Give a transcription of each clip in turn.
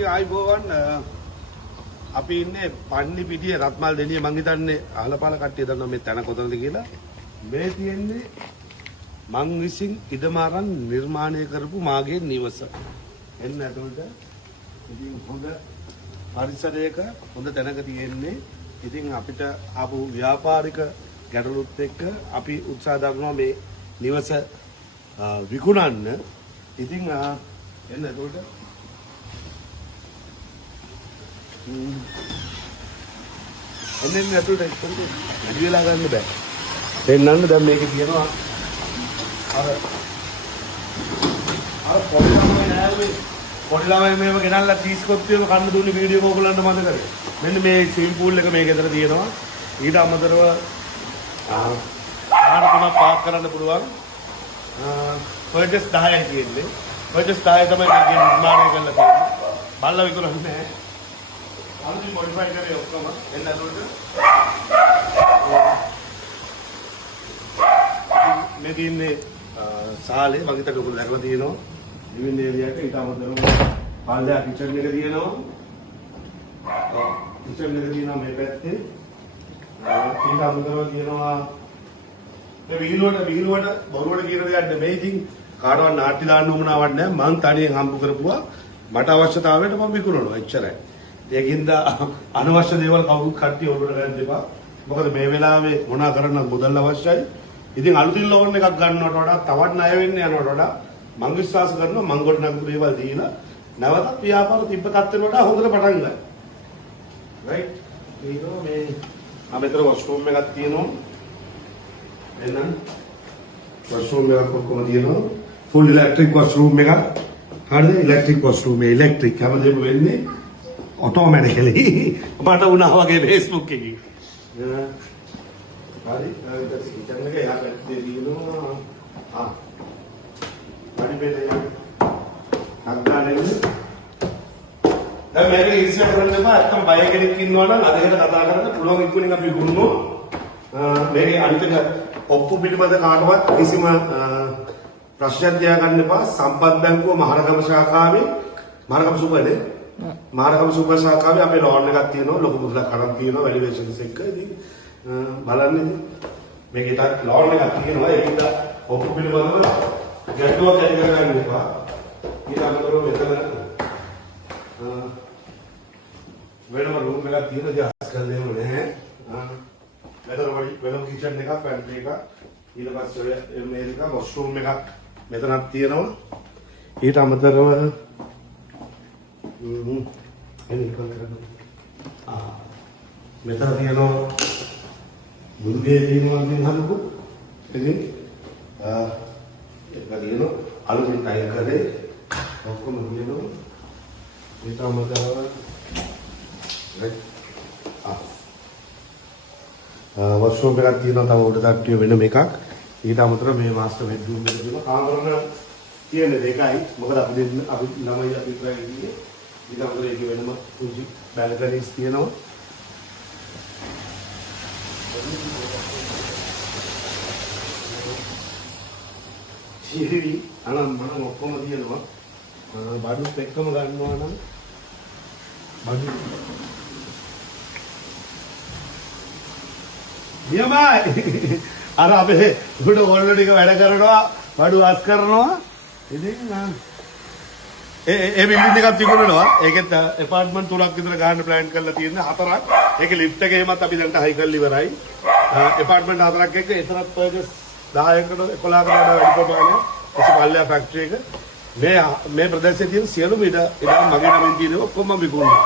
ඉතින් ආයිබෝවන් අපි ඉන්නේ පන්නි පිටියේ රත්මල් දෙනිය මං හිතන්නේ අහලපාල කට්ටිය දන්නවා මේ තැන කොතනද කියලා. මේ තියෙන්නේ මං විසින් ඉඩම අරන් නිර්මාණය කරපු මාගේ නිවස. එන්න ඇතුළට ඉතින් හොඳ පරිසරයක හොඳ තැනක තියෙන්නේ. ඉතින් අපිට ආපු ව්‍යාපාරික ගැටලුත් එක්ක අපි උත්සාහ දරනවා මේ නිවස විකුණන්න. ඉතින් එන්න ඇතුළට එන්නේ ඇතුළට ඉස්සරහට වැඩි වෙලා ගන්න බෑ. දෙන්නන්න දැන් මේක කියනවා අර පොඩි ළමයි නෑ මේ පොඩි ළමයි මේව ගෙනල්ලා චීස් කොප්පියක කන්න දුන්නේ වීඩියෝ ඕගොල්ලන්ට මතකද? මෙන්න මේ ස්විමින් පූල් එක මේක ඇතර තියෙනවා. ඊට අමතරව ආහාර තුනක් පාක් කරන්න පුළුවන්. පර්චස් 10යි තියෙන්නේ. පර්චස් 10 තමයි මේක නිර්මාණය කරලා තියෙන්නේ. බල්ලා විකුණන්නේ නෑ. අලුතින් මොඩිෆයි කරේ ඔක්කොම එන්න ඇතුළට මේ තියෙන්නේ සාලේ මම හිතට ඔයගොල්ලෝ දැකලා තියෙනවා ලිවිං ඒරියා එක. ඊට අමතරව පාන්දා කිචන් එක තියෙනවා. කිචන් එක තියෙනවා මේ පැත්තේ. ඊට අමතරව තියෙනවා මේ විහිළුවට බොරුවට කියන දෙයක් නෙමෙයි. ඉතින් කාටවත් නාට්‍ය දාන්න උවමනාවක් නැහැ. මං තනියෙන් හම්බ කරපුවා මට අවශ්‍යතාවයට මම විකුණනවා. එච්චරයි. ඒකින්ද අනවශ්‍ය දේවල් කවුරුත් කට්ටිය ඔළුවට ගන්න දෙපා. මොකද මේ වෙලාවේ මොනා කරන්න මුදල් අවශ්‍යයි. ඉතින් අලුතින් ලෝන් එකක් ගන්නවට වඩා තවත් ණය වෙන්න යනවට වඩා මම විශ්වාස කරනවා මං කොට නගපු දේවල් දීලා නැවතත් ව්‍යාපාර තිබ්බ තත්ත්වෙට වඩා හොඳට පටන් ගන්න. රයිට්. මේ අපිට වොෂ්රූම් එකක් තියෙනවා. එහෙනම් වොෂ්රූම් එකක් කොහොමද තියෙනවා? ෆුල් ඉලෙක්ට්‍රික් වොෂ්රූම් එකක්. හරිද? ඉලෙක්ට්‍රික් වොෂ්රූම් එක ඉලෙක්ට්‍රික් හැමදේම වෙන්නේ ඔටෝමැටිකලි. මට වුණා වගේ Facebook එකකින්. හරි. ඒක කිචන් එකේ යා පැත්තේ දිනුවා. හරි බෙලේ. අක්කාලෙන්නේ. දැන් මේක ඉරිසියා කරන්න එපා. නැත්තම් බය කෙනෙක් ඉන්නවා නම් අදහෙට කතා කරන්න පුළුවන් ඉක්මනින් අපි ගුණනවා. මේකේ අනිත් එක ඔප්පු පිටපත කාටවත් කිසිම ප්‍රශ්නයක් තියාගන්න එපා. සම්පත් බැංකුව මහරගම ශාඛාවේ මහරගම සුපරේ මාරකම සුපර් ශාඛාවේ අපේ ලෝන් එකක් තියෙනවා. ලොකු මුදලක් අරන් තියෙනවා වැලියේෂන්ස් එක්ක. ඉතින් බලන්න ඉතින් මේකට ලෝන් එකක් තියෙනවා. ඒකින්ද ඔප්පු පිළිබඳව ගැටලුවක් ඇති කරගන්න එපා. ඊට අමතරව මෙතන වෙනම රූම් එකක් තියෙනවා. ඉතින් අස් කරන්න දෙන්න නැහැ. මෙතන වෙනම කිචන් එකක් පැන්ට්‍රි එකක් ඊට පස්සේ මේක වොෂ්රූම් එකක් මෙතනක් තියෙනවා. ඊට අමතරව මෙතන තියෙනවා මුල්ගේ තියෙනවා කියන හදපු ඉතින් ඒක තියෙනවා අලුතින් ටයිල් කරේ ඔක්කොම තියෙනවා. ඊට අමතරව වොෂ්රූම් එකක් තියෙනවා. තව උඩ තට්ටිය වෙනම එකක්. ඊට අමතරව මේ මාස්ටර් බෙඩ්රූම් එක තියෙනවා. කාමරන තියෙන දෙකයි. මොකද අපි ළමයි අපි try කරන්නේ ඊට අමතරව ඒක වෙනම පුංචි බැල්කනිස් තියෙනවා. ජීවි අනම් මම ඔක්කොම තියෙනවා. බඩුත් එක්කම ගන්නවා නම් බඩු නියමයි. අර අපේ උඩ ඕල්ල ටික වැඩ කරනවා බඩු අස් කරනවා. ඉතින් ඒ බිල්ඩින් එකක් තිබුණනවා. ඒකෙත් ඇපාර්ට්මන්ට් තුනක් විතර ගන්න ප්ලෑන් කරලා තියෙන 4ක්. ඒකේ ලිෆ්ට් එක එහෙමත් අපි දැන් හයි කරලා ඉවරයි. ඇපාර්ට්මන්ට් 4ක් එක්ක එතරම් පර්චස් 10කට 11කට වැඩි ප්‍රමාණයක් ඉස්පල්ලා ෆැක්ටරි එක. මේ ප්‍රදේශයේ තියෙන සියලුම ඉඩම් මගේ නමින් තියෙනවා. ඔක්කොම විකුණනවා.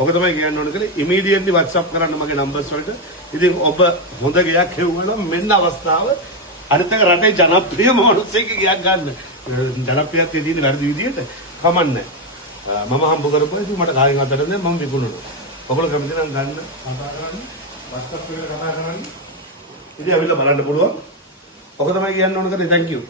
ඔක තමයි කියන්න ඕන කලේ. ඉමීඩියට්ලි WhatsApp කරන්න මගේ නම්බර්ස් වලට. ඉතින් ඔබ හොඳ ගයක් හෙව්වනම් මෙන්න අවස්ථාව. අනිත් එක රටේ ජනප්‍රිය මොනසෙක ගයක් ගන්න. ජනප්‍රියත්වයේ තියෙන වැඩි විදියට කමන්නේ. මම හම්බ කරපුවා ඉතින් මට කාගෙන් අතට දැන් මම විකුණනවා. ඔයගොල්ලෝ කැමති නම් ගන්න කතා කරන්න. WhatsApp එකට කතා කරන්න. ඉතින් අවිල්ල බලන්න පුළුවන්. ඔක තමයි කියන්න ඕන කරේ. thank you.